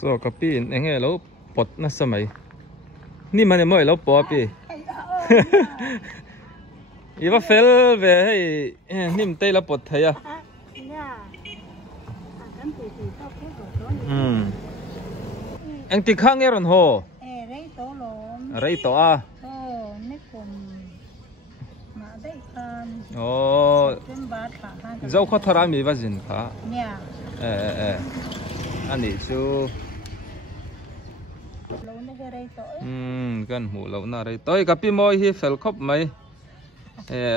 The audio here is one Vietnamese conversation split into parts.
so kapin enge lo pot na samai ni mane moi lo po pi iwa fel ve hei nim te la pot thaya anh ti khang eron ho rei to a dâu khó thara mi vazin kha anh ấy chú gần hủ lâu na đây tôi gặp pi môi hi fel khop mấy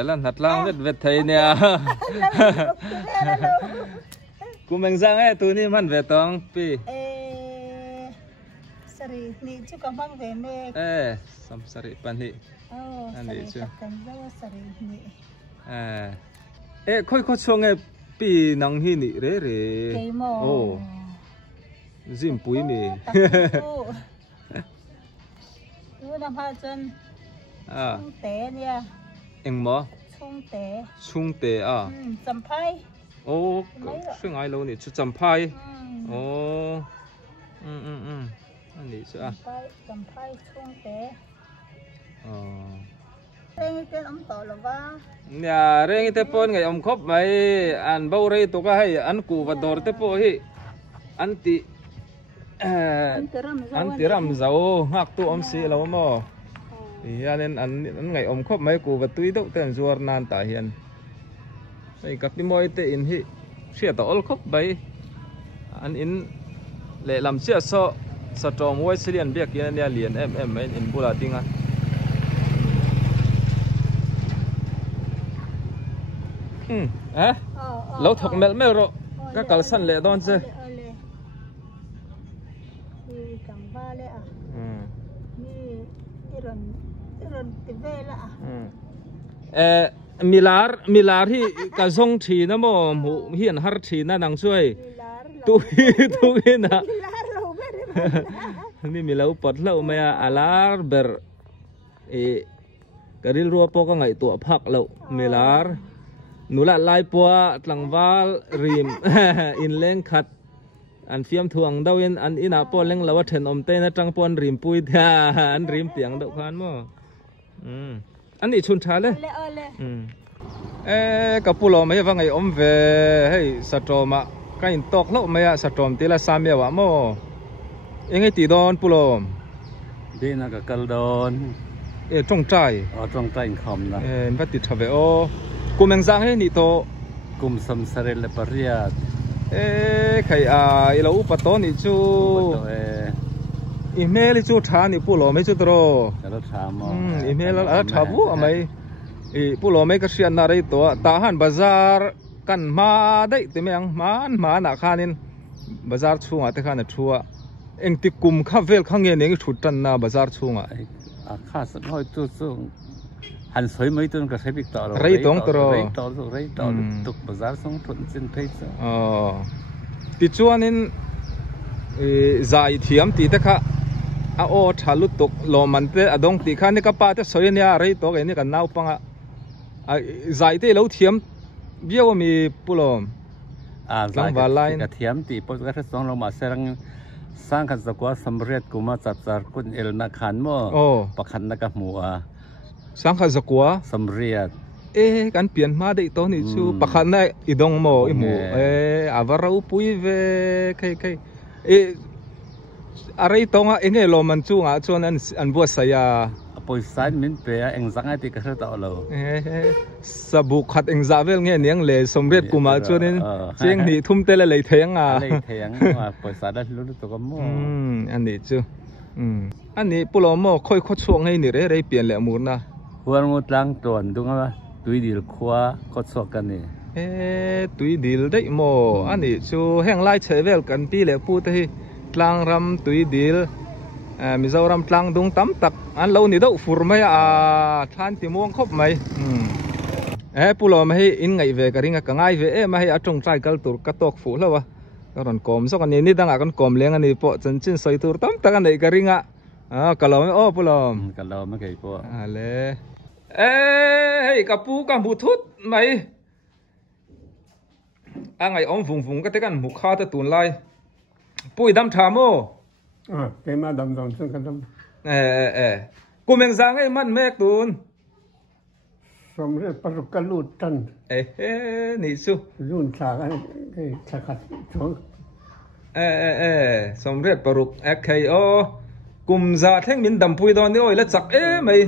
lần hạt lang vết vết thấy nè cô mình giang ấy tôi ni man về tông pi sari ni chú cầm băng về mẹ sam sari pan hi anh ấy chú khôi khôi chuông ấy pi nang hi ni re re zim pui mi làm hai chân chung té nha em mò chung té chấm phai chuyện ai lâu nè chú chấm phai anh đi chưa chấm phai chung té reng cái ống tỏi là va nhà reng cái pon ngày ông khóc mấy ăn bao rây tụi cái hay ăn củ và đor cái po hi ăn tị ăn tiram dầu ngạc tu om si lâu mà thì anh ăn ngày ông khóc mấy củ và túi đậu tên zuar nan ta hiền đây gặp đi môi tệ in hi xia tao khóc mấy anh in lệ làm xia so trò môi xí liền biết kia anh liền em mấy in bula tiếng à lâu thọc mel mel rồi các cал săn lệ đón chứ milar hi cả dòng thì nó mà hiện har thì nó đang xuôi tu na ni milau pot lâu mà alar ber karil ruwa po ka ngai tu phak lo milar nula lai po tlangwal rim in leng khat an fiam thuang dawin an ina po leng lawa then omte na tang pon rim pui thia an rim tiang do khan mo an ni chun tha le kapulo mai wa ngai om ve hei satoma kain tok lo mai satom tila samya wa mo engai ti don pulo đi na ka kal don trong trai khom na bắt tịt thave o cô mang giang hết nị to kum sam sare le pariat khai ilau pato ni chu email chu tha ni pulo mai chu tro email la tha bu amai pulo mai ka sian na rei to ta han bazar kan ma dei te meng ma na khanin bazar chunga te khana thua eng ti kum kha vel khange neng thutan na bazar chunga khá sẵn hồi tu xuống hành sới mấy tuần cả thấy việc tỏ rồi rây tỏ tục bazar giá sống thuận trên thấy ti chuan in zai thiam ti te kha a o thalu tuk lo man te adong ti kha ni ka pa te soi nia rei to ge ni kan nau panga zai te lo thiam biaw mi pulom lang va line ka thiam ti po ka song lo ma serang sang kan zakwa samriat kuma chachar kun elna khan mo pakhan na ka mua sang kha zakwa samriat kan pian ma dei to ni chu pakhan na idong mo imu avarau pui ve kai arei tonga enge lo man chu nga chon an bo saya poisan min pe eng zanga ti ka ta lo sabu khat eng zavel nge niang le somret kuma chunin cheng ni thum te le lei theng poisa da lu to ka mo an ni chu an ni pulo mo khoi kho chuang hei ni re rei pian le mur na huan ngut lang ton dunga tui dil khwa kho chuak kan ni tui dil dei mo an ni chu heng lai chevel kan pi le pu te hi tlang ram tui dil Mizoram tlang dung tam tak an lâu ni dậu phur mai than ti muang khop mai pulo mai in ngai ve ka ringa ka ngai ve mai atong trai kal tur ka tok fu lawa ka ron kom so kan ni danga kan kom leng ani po chan chin soi tur tam tak an nei ka ringa ka lo mai pulo ka lo mai kai po ale hei ka pu ka bu thut mai ngai om vung vung ka te kan mu kha ta tun lai Pui dam thả mô. Cái mà đầm đầm xuống cái đầm. Cô mình giang ấy man mẹ tuôn. Xong rồi bắt đầu cái lụt chân. Nị su. Run xả cái xả khát xuống. Xong rồi bắt đầu cái cùng ra thanh mình đầm pui đó nữa là chắc mày.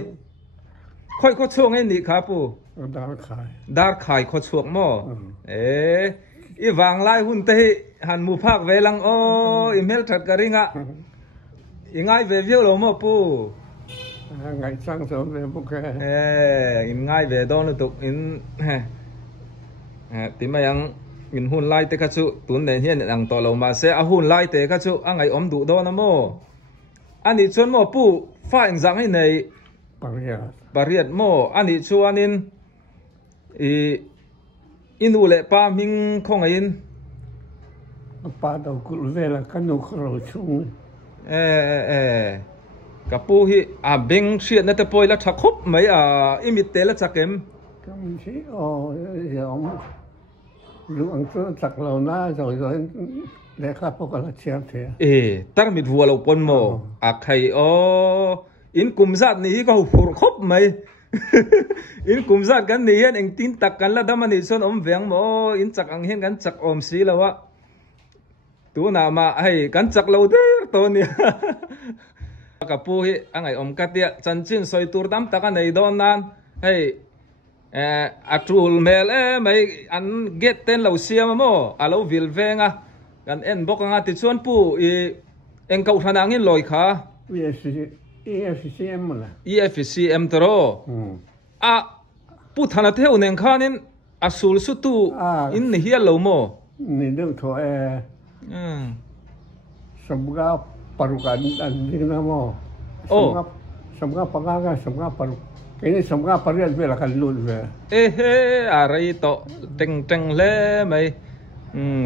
Khôi có chuông ấy nị khá pu. Dar khai có chuông mô. I vàng lai hun tê han mu phak về lăng email thật cái ringa. I ngay về viêu lo mô pu. Ngày sáng sớm về bốc in ngay về đó nữa tục in tí mày ăn in hun lai tê cá chu tuấn này hiện ăn to lâu mà sẽ hun lai tê cá chu ăn ngày ôm đủ đó nó mô anh đi chọn mô pu pha anh dạng ấy này bariat mô anh đi chua anh in u lệ pa mình không in pa đầu cụ về là cái nụ khổ chung kapu hi beng shit na te poi la thakhup mai imit te la chakem kam si yom lu ang chu chak lo na rồi le kha po la chiam the tar mit vu lo pon mo khai in kumzat ni ko phur khop mai in kumzat kan ni hen eng tin tak kan la damani son veng mo in chak ang hen kan chak si lawa tu na ma hai kan chak lo de to ni kapu hi angai katia chanchin soi tur tam taka nei don nan hey atul mel mai an get ten lo siam mo alo vil venga kan en bok nga ti chuan pu eng kau thanangin loi kha EFCM tro pu thana theu neng khanin asul su tu in ni hial lo mo ni deu tho samga parukan di nama semua pengaga semua paru ini semua parian bela kan lul be arai to teng teng le mai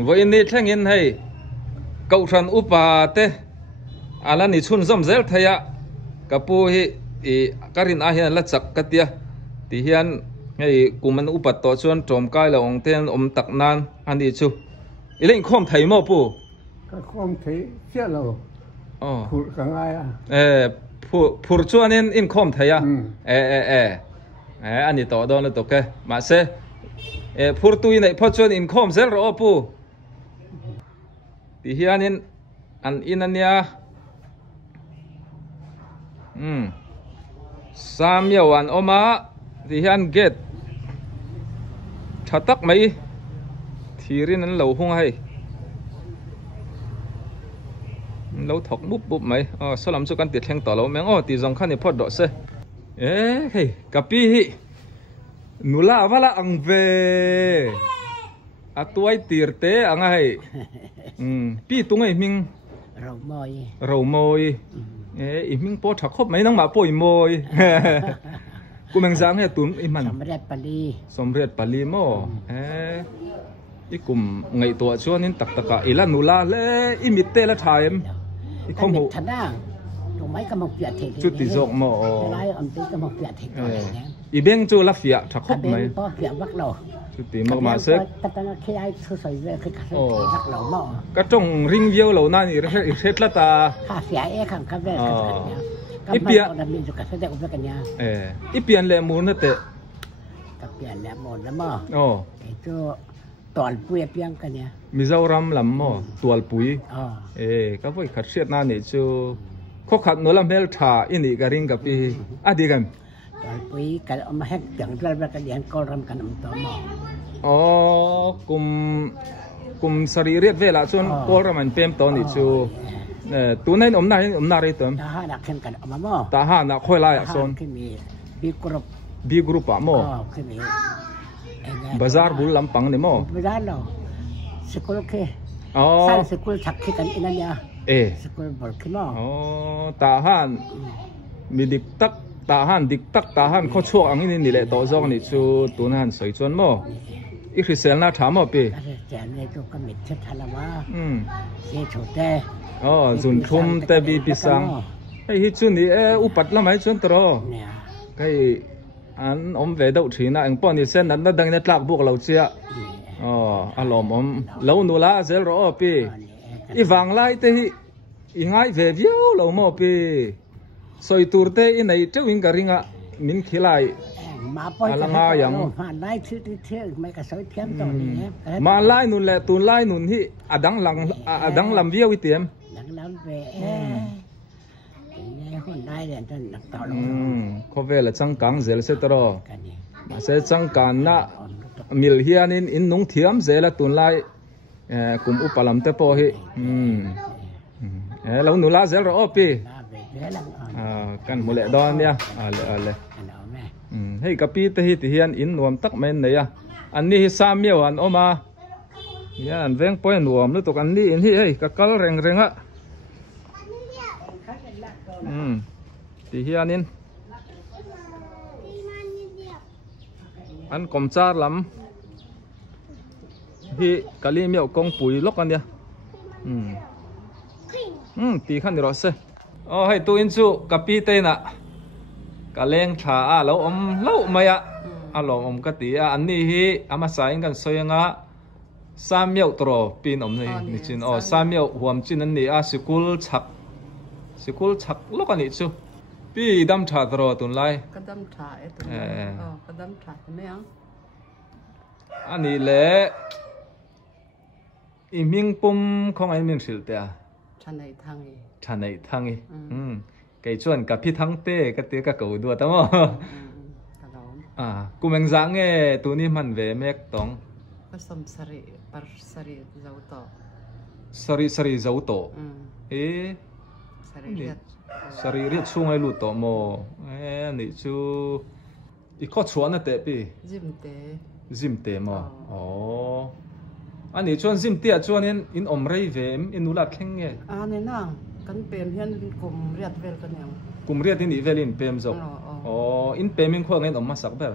voi ni thengin hei kau than upa te ala ni chun zom zel thaya kapu hi karin a hian la chak katia ti hian hei kuman upat to chuan tom kai la ong ten tak nan ani chu ileng khom thai mo pu ka khom thai sia lo phur kang ai phur chuan in khom thai ani to don la to ke ma se phur tui nei pho chuan in khom zel ro pu ti hianin an inania sam yawan oma ti hian get thatak mai thirin an lo hung hai lâu thọc búp búp mấy sao làm cho căn tiệt heng tỏ lâu mèng thì dòng khăn thì phật đỏ xe hey capi nula vala ang về tuai tiệt té ang ai pi tung ai mình rầu môi mình po thắc khóc mấy nắng mà poi môi cô mình dáng hay tún im mặn sầm riết pali mo cái cùng ngày tuổi cho nên tắc tắc ý là nula lẽ imit té là time không hổ thật ra tụi mấy cái một chuyện thì chút tí rộng mỏ lại ông tí cái một chuyện thì ý bên chỗ là phía thật khóc mấy có chuyện bắt đầu chút tí mà sẽ cái ta khi ai thu sợi về cái bắt đầu mỏ cái trong ring view lâu nay thì hết là ta phía ấy khang cái về ít biển mình chụp cái sẽ cũng cái nhà ít biển lệ muốn nữa tệ cái biển lệ muốn lắm mỏ cái chỗ toàn bụi biển cái nhà Mizoram lắm mỏ toàn bụi các voi khát sét na này chứ khó khăn nó làm hell thà in đi cái ring cái gì đi gần toàn bụi cái ông hết chẳng ra cái điện câu ram cái nằm đó mỏ cùng sari riết về là chun câu ram anh pem to này chứ tu này ông này đấy tôm ta ha na khơi lại son B group à mỏ bazar bul lampang ni mo bazar lo sekolah ke sekolah sakit kan inanya sekolah berkino tahan mi dik tak tahan kho chuak ang ni le to zong ni chu tun han soi chuan mo i khrisel na tha mo pe jan ne to ka mit chat halawa se chote zun thum te bi pisang ai hi chu ni upat la mai chuan tro kai an về đâu thì na anh bọn sen nó đang net lạc buộc lâu chia alom lâu nô lá zel ro pi i vang lai te hi i ngai ve viau lo mo pi soi tur te i nei chewin ka ringa min khilai mà lai thứ mấy cái soi thiam to này mà lai nun le tun lai nun hi adang lam viau i tiam đang làm về hôm nay là chân đặc tao có vẻ là chẳng căng dễ sẽ tro sẽ chẳng căng na mil hian in nung thiam dễ là tun lai cùng upalam te po hi lâu nu la dễ rồi opi kan mu le don ya ale hei kapi te hi ti hian in nuam tak men nei an ni hi samio an oma ya an veng poi nuam lu to kan ni in hi hei ka kal reng renga ti hian in an kom char lam hi kali miao kong pui lok an ya ti khan ni ro se hei tu in chu kapi te na kaleng tha a lo om lo maya a lo om ka ti a an ni hi ama sa in kan soyanga samiao tro pin om ni chin samiao huam chin an ni a sikul chak lok ani chu pi dam tha tro tun lai kadam tha kadam tha me ang ani le i ming pum khong ai min sil te a chanai thangi cái chuyện cả phi thăng tê cái tê cái cầu đua tao mà kumeng giang nghe tụi ni man về mek tong kasam sari zau to sari riết sung ai lụt to mo này chú ít có chuan à tê pi zim tê mo anh ấy chuan zim tê chuan in omrei về in nulat kheng nghe này na kan pem hian kum riat vel kan yang kum riat in velin pem zo in peming khwang en om masak ber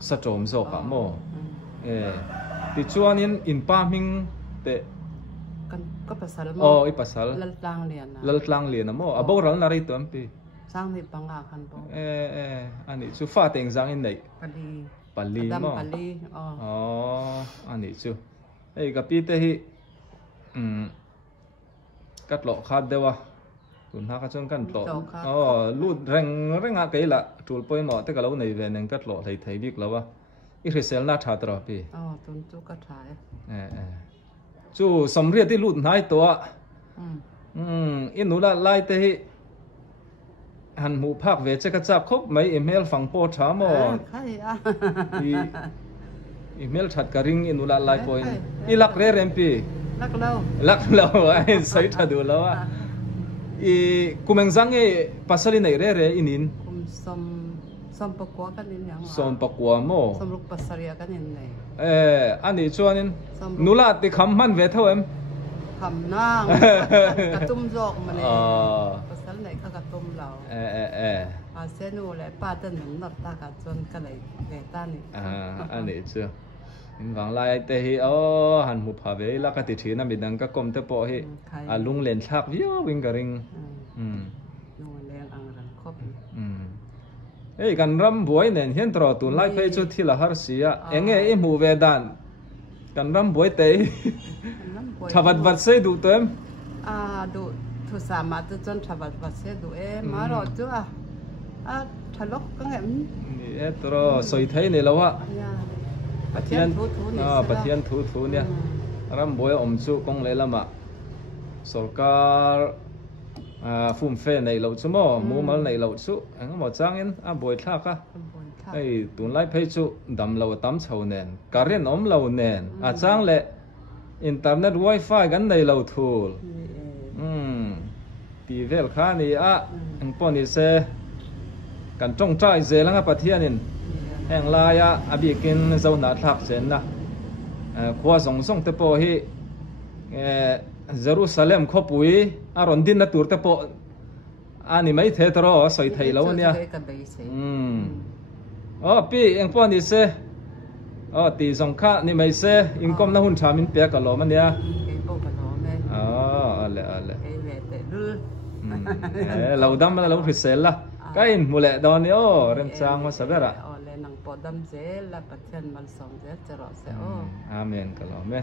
sa trom zo ka mo ti chuan in pa ming te kan ka pasal mo i pasal lal tlang lian mo abo ral na rai tom pi sang ni panga khan bo ani chu fa teng jang in nei pali mo ani chu ei ka pi te hi cắt lọ khát dewa tụi nó các chân cắt lọ lút reng ngã cái là chuột bơi mỏ tất cả lâu này về nên cắt lọ thấy việc lâu à ít khi xem na thà rồi pi tụi chú cắt thà chú sắm riết đi lút nãy to in nụ là lại thế hàn mù phạc về chắc cái chạp khóc mấy email phẳng po chả mò email chặt cả ring in nụ là lại point i lắc rê rem pi lắc lâu ai say thật đủ lâu à kumeng giang ấy pasali này re inin som pakwa kan in yang som pakwa mo som luk pasaria kan in nei ani chuanin nula ti kham man ve tho em kham nang katum jok mane pasal nei ka katum lao a senu le pa tan nat ta ka chon ka nei ve ta ni ani chu in wang lai te hi han mu pha ve la ka ti thina mi dang ka kom te po hi a lung len thak viu wing ka ring lung len ang ran khop ei kan ram buai nen hian tro tun lai pe chu thila har sia enge e mu ve dan kan ram buai te thabat wat se du tem du thu sa ma tu chon thabat wat se du ma ro chu thalok ka ngem ni tro soi thai ne lo ha pathian thu nia ram buai om chu kong le lama sarkar phum fe này lâu chú mò mua mal này lâu chú anh mò trang in bồi thác á ai tuần lại thấy chú đầm lâu tắm sầu nền cả riêng ốm lâu nền trang lệ internet wifi gắn này lâu thu tì vel khá này anh bọn này xe cần trông trai dễ lắm bắt thiên in hàng lai bị kinh dâu nát thác trên na qua sông sông tới po hi Jerusalem ko pui aron din na tur te po ani mai the tro soi thei lo nia pi eng po ni se ti song kha ni mai se income na hun tha min pe ka lo ma nia ale lo dam la lo risel la kain mule don yo rem chang ma sabera le nang po dam je la pathian mal song je chero se amen ka lo me